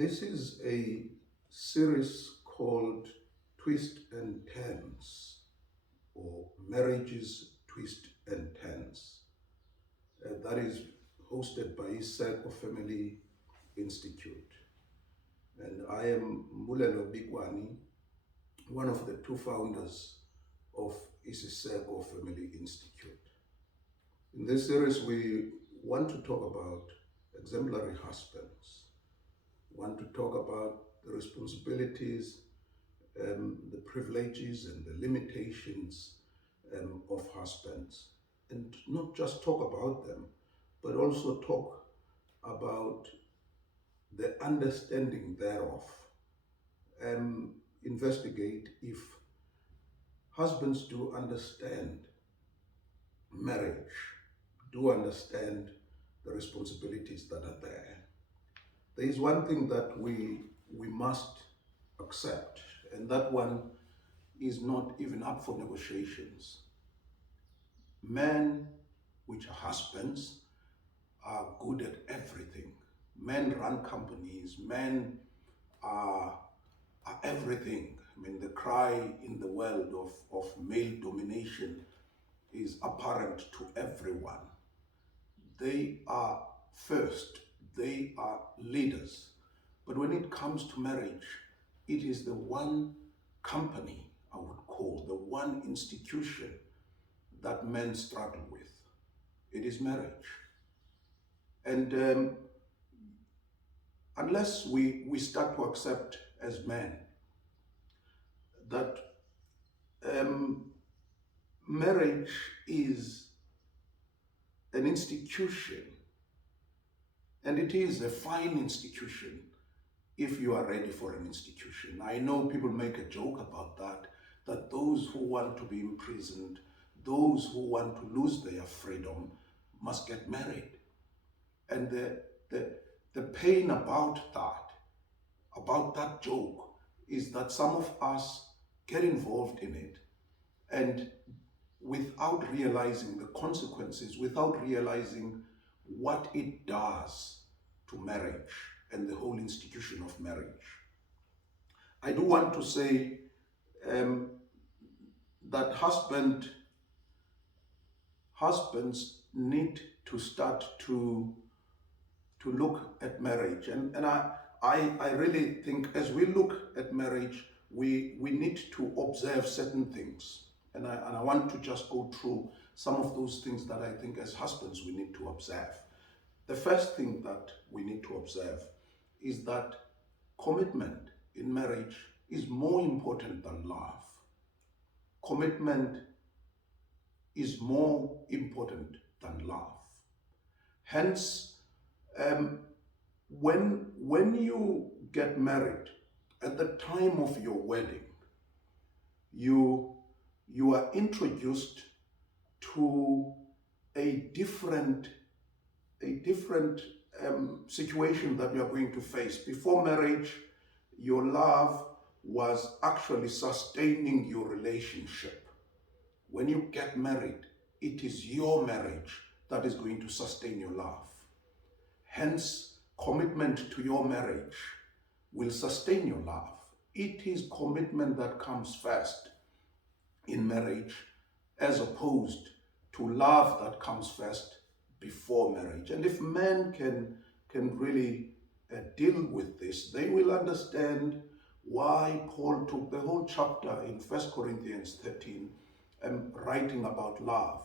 This is a series called Twist and Turns, or Marriages Twist and Turns. That is hosted by Circle Family Institute. And I am Mulelo Bigwani, one of the two founders of Isiseko Family Institute. In this series, we want to talk about exemplary husbands, want to talk about the responsibilities, the privileges and the limitations of husbands, and not just talk about them, but also talk about the understanding thereof. Investigate if husbands do understand marriage, do understand the responsibilities that are there. There is one thing that we must accept, and that one is not even up for negotiations. Men, which are husbands, are good at everything. Men run companies, men are everything. I mean, the cry in the world of male domination is apparent to everyone. They are first, they are leaders. But when it comes to marriage, it is the one company, I would call, the one institution that men struggle with. It is marriage. And unless we start to accept as men that marriage is an institution, and it is a fine institution if you are ready for an institution. I know people make a joke about that those who want to be imprisoned, those who want to lose their freedom must get married. And the pain about that joke, is that some of us get involved in it, and without realizing the consequences, without realizing what it does to marriage and the whole institution of marriage. I do want to say that husbands need to start to look at marriage. And I really think as we look at marriage, we need to observe certain things. And I want to just go through some of those things that I think as husbands we need to observe. The first thing that we need to observe is that commitment in marriage is more important than love. Commitment is more important than love. Hence, when you get married, at the time of your wedding, you are introduced to a different situation that you are going to face. Before marriage, your love was actually sustaining your relationship. When you get married, it is your marriage that is going to sustain your love. Hence, commitment to your marriage will sustain your love. It is commitment that comes first in marriage, as opposed to love that comes first before marriage. And if men can really deal with this, they will understand why Paul took the whole chapter in 1 Corinthians 13 writing about love.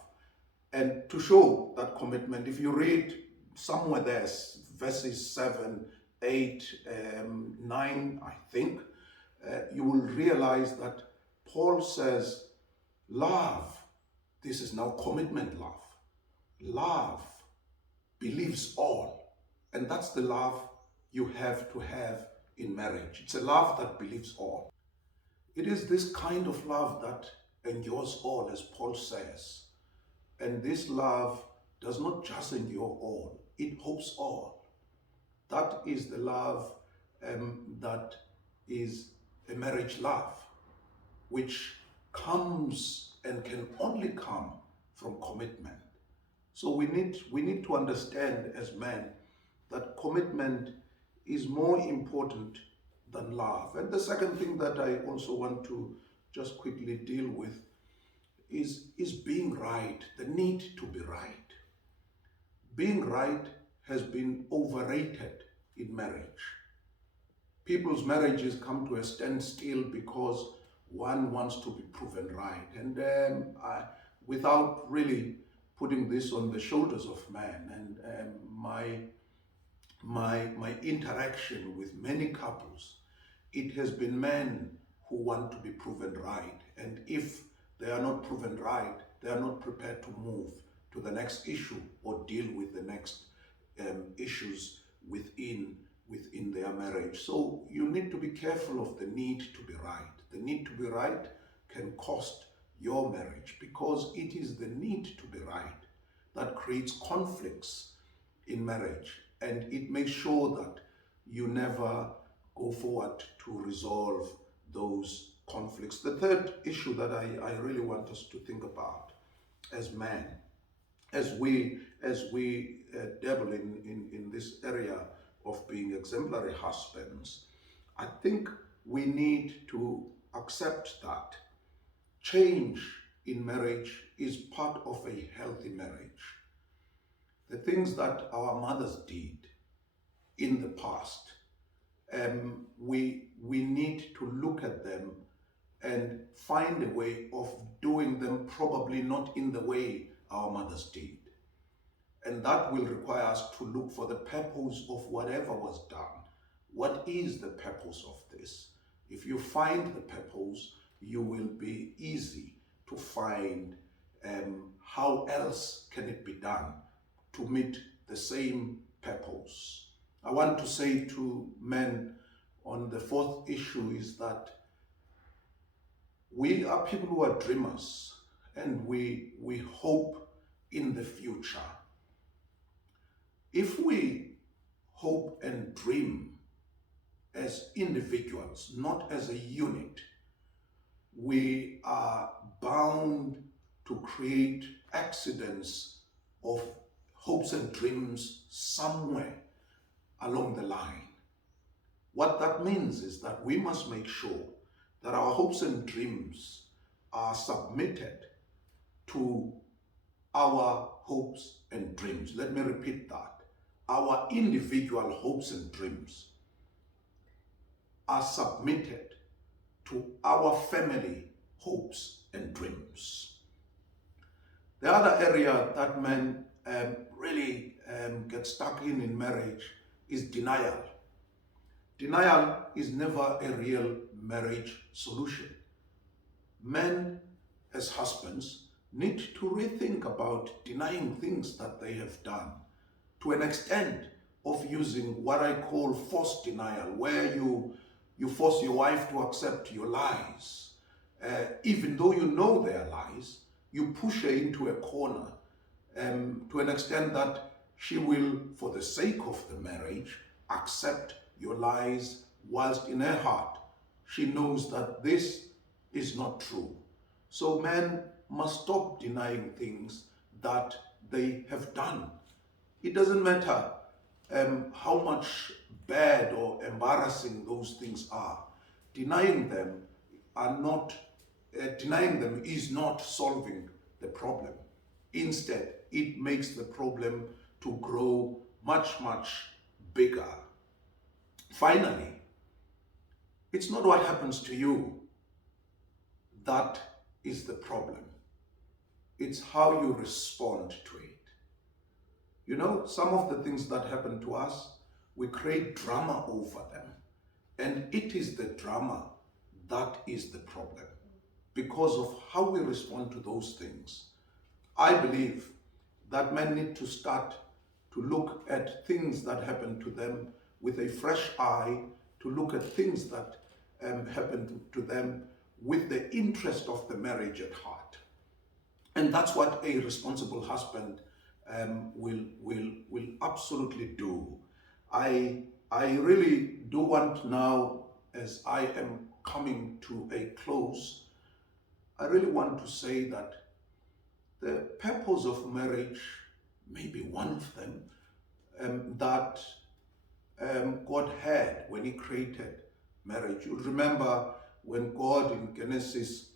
And to show that commitment, if you read somewhere there, verses 7, 8, 9, I think, you will realize that Paul says, love, this is now commitment love. Love believes all. And that's the love you have to have in marriage. It's a love that believes all. It is this kind of love that endures all, as Paul says. And this love does not just endure all, it hopes all. That is the love that is a marriage love, which comes and can only come from commitment. So we need to understand as men that commitment is more important than love. And the second thing that I also want to just quickly deal with is being right, the need to be right. Being right has been overrated in marriage. People's marriages come to a standstill because one wants to be proven right. And without really putting this on the shoulders of man, and my interaction with many couples, it has been men who want to be proven right. And if they are not proven right, they are not prepared to move to the next issue or deal with the next issues within their marriage. So you need to be careful of the need to be right. The need to be right can cost your marriage, because it is the need to be right that creates conflicts in marriage, and it makes sure that you never go forward to resolve those conflicts. The third issue that I really want us to think about as men, as we dabble in this area of being exemplary husbands, I think we need to accept that change in marriage is part of a healthy marriage. The things that our mothers did in the past, we need to look at them and find a way of doing them, probably not in the way our mothers did. And that will require us to look for the purpose of whatever was done. What is the purpose of this? If you find the purpose, you will be easy to find how else can it be done to meet the same purpose. I want to say to men on the fourth issue is that we are people who are dreamers, and we hope in the future. If we hope and dream as individuals, not as a unit, we are bound to create accidents of hopes and dreams somewhere along the line. What that means is that we must make sure that our hopes and dreams are submitted to our hopes and dreams. Let me repeat that. Our individual hopes and dreams are submitted to our family hopes and dreams. The other area that men really get stuck in marriage is denial. Denial is never a real marriage solution. Men, as husbands, need to rethink about denying things that they have done, to an extent of using what I call forced denial, where you force your wife to accept your lies. Even though you know they are lies, you push her into a corner to an extent that she will, for the sake of the marriage, accept your lies, whilst in her heart she knows that this is not true. So men must stop denying things that they have done. It doesn't matter how much bad or embarrassing those things are. Denying them is not solving the problem. Instead, it makes the problem to grow much, much bigger. Finally, it's not what happens to you that is the problem. It's how you respond to it. You know, some of the things that happen to us, we create drama over them. And it is the drama that is the problem, because of how we respond to those things. I believe that men need to start to look at things that happen to them with a fresh eye, to look at things that happen to them with the interest of the marriage at heart. And that's what a responsible husband will absolutely do. I really do want now, as I am coming to a close, I really want to say that the purpose of marriage may be one of them, that God had when he created marriage. You'll remember when God in Genesis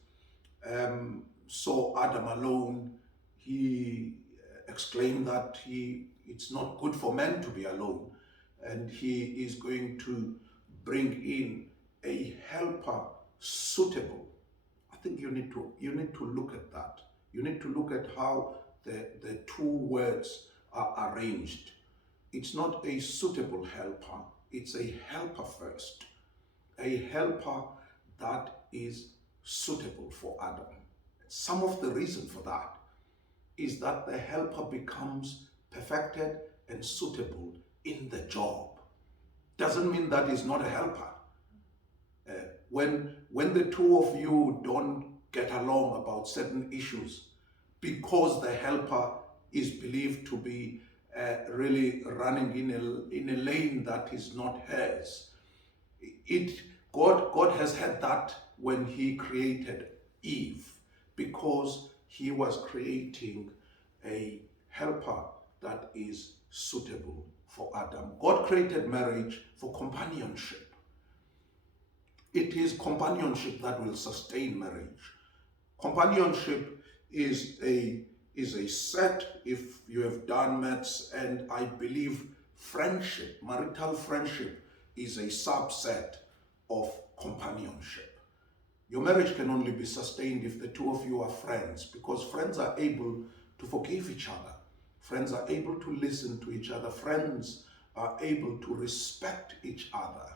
saw Adam alone, he exclaimed that it's not good for man to be alone, and he is going to bring in a helper suitable. I think you need to look at that. You need to look at how the two words are arranged. It's not a suitable helper, it's a helper first. A helper that is suitable for Adam. Some of the reason for that is that the helper becomes perfected and suitable in the job. Doesn't mean that he's not a helper. When the two of you don't get along about certain issues, because the helper is believed to be really running in a lane that is not hers, God has had that when he created Eve, because he was creating a helper that is suitable for Adam. God created marriage for companionship. It is companionship that will sustain marriage. Companionship is a set, if you have done maths, and I believe friendship, marital friendship, is a subset of companionship. Your marriage can only be sustained if the two of you are friends, because friends are able to forgive each other. Friends are able to listen to each other. Friends are able to respect each other.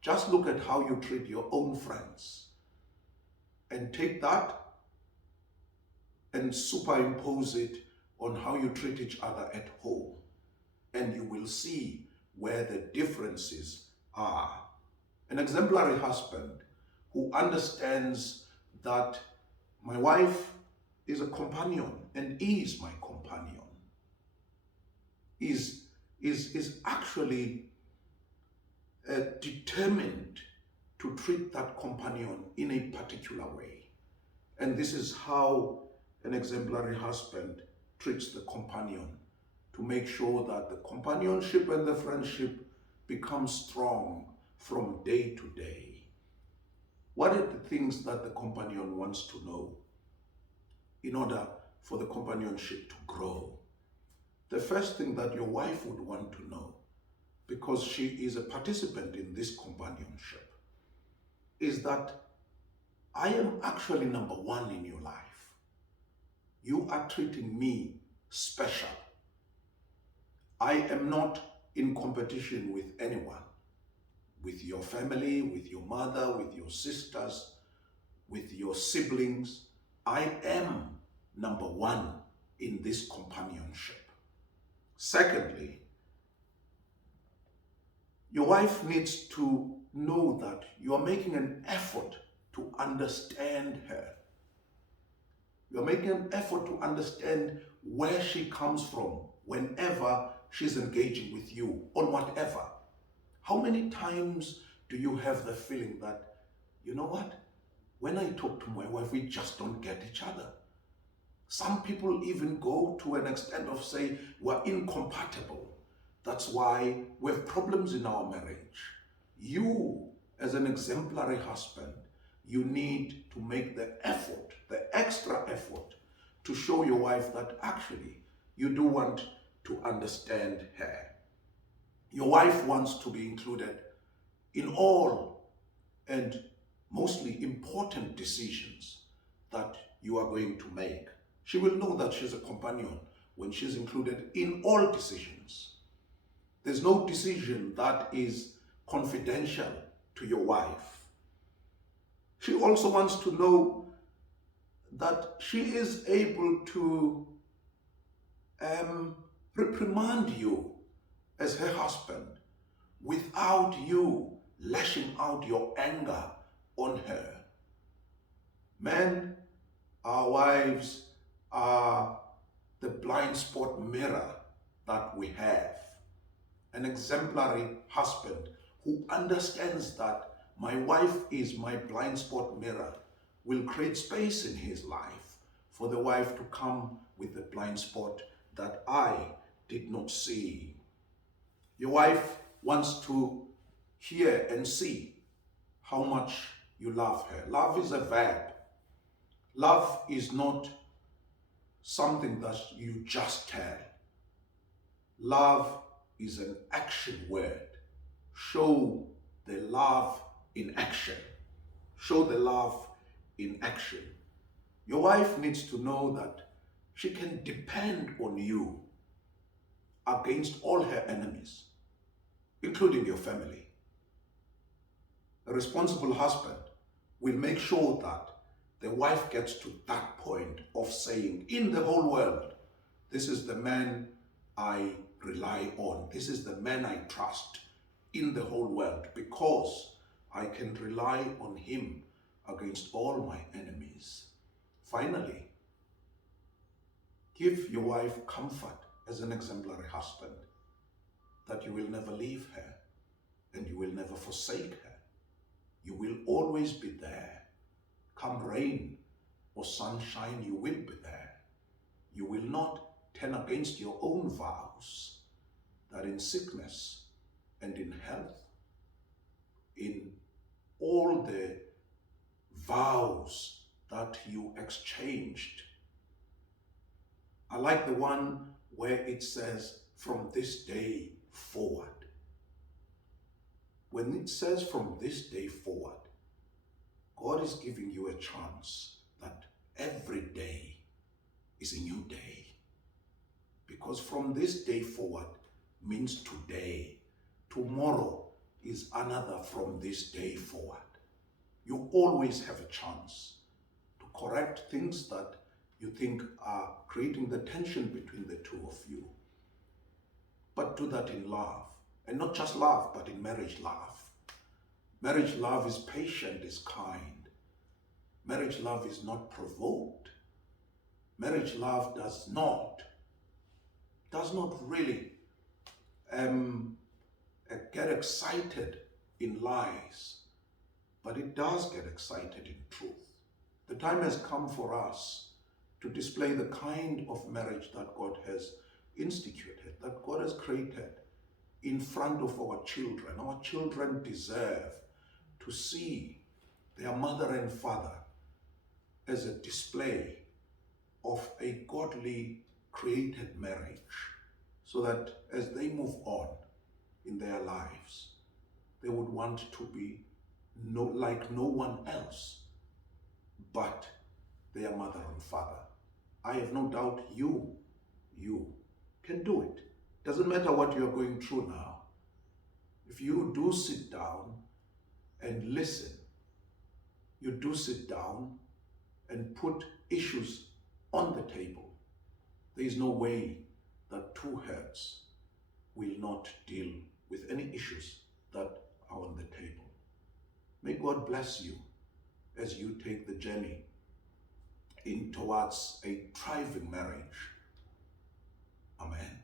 Just look at how you treat your own friends and take that and superimpose it on how you treat each other at home. And you will see where the differences are. An exemplary husband who understands that my wife is a companion and is my companion is actually determined to treat that companion in a particular way. And this is how an exemplary husband treats the companion, to make sure that the companionship and the friendship become strong from day to day. What are the things that the companion wants to know in order for the companionship to grow? The first thing that your wife would want to know, because she is a participant in this companionship, is that I am actually number one in your life. You are treating me special. I am not in competition with anyone, with your family, with your mother, with your sisters, with your siblings. I am number one in this companionship. Secondly, your wife needs to know that you are making an effort to understand her. You are making an effort to understand where she comes from whenever she's engaging with you on whatever. How many times do you have the feeling that, you know what, when I talk to my wife, we just don't get each other? Some people even go to an extent of say we're incompatible. That's why we have problems in our marriage. You, as an exemplary husband, you need to make the effort, the extra effort, to show your wife that actually you do want to understand her. Your wife wants to be included in all and mostly important decisions that you are going to make. She will know that she's a companion when she's included in all decisions. There's no decision that is confidential to your wife. She also wants to know that she is able to reprimand you as her husband without you lashing out your anger on her. Men, our wives are the blind spot mirror that we have. An exemplary husband who understands that my wife is my blind spot mirror will create space in his life for the wife to come with the blind spot that I did not see. Your wife wants to hear and see how much you love her. Love is a verb. Love is not something that you just tell. Love is an action word. Show the love in action. Show the love in action. Your wife needs to know that she can depend on you against all her enemies, including your family. A responsible husband will make sure that the wife gets to that point of saying, in the whole world, this is the man I rely on. This is the man I trust in the whole world, because I can rely on him against all my enemies. Finally, give your wife comfort as an exemplary husband, that you will never leave her and you will never forsake her. You will always be there. Come rain or sunshine, you will be there. You will not turn against your own vows, that in sickness and in health, in all the vows that you exchanged. I like the one where it says, from this day forward. When it says from this day forward, God is giving you a chance that every day is a new day. Because from this day forward means today. Tomorrow is another from this day forward. You always have a chance to correct things that you think are creating the tension between the two of you. But do that in love. And not just love, but in marriage love. Marriage love is patient, is kind. Marriage love is not provoked. Marriage love does not really get excited in lies, but it does get excited in truth. The time has come for us to display the kind of marriage that God has instituted, that God has created in front of our children. Our children deserve to see their mother and father as a display of a godly created marriage, so that as they move on in their lives, they would want to be like no one else but their mother and father. I have no doubt you can do it. Doesn't matter what you're going through now. If you do sit down and listen, you do sit down and put issues on the table, there is no way that two heads will not deal with any issues that are on the table. May God bless you as you take the journey in towards a thriving marriage. Amen.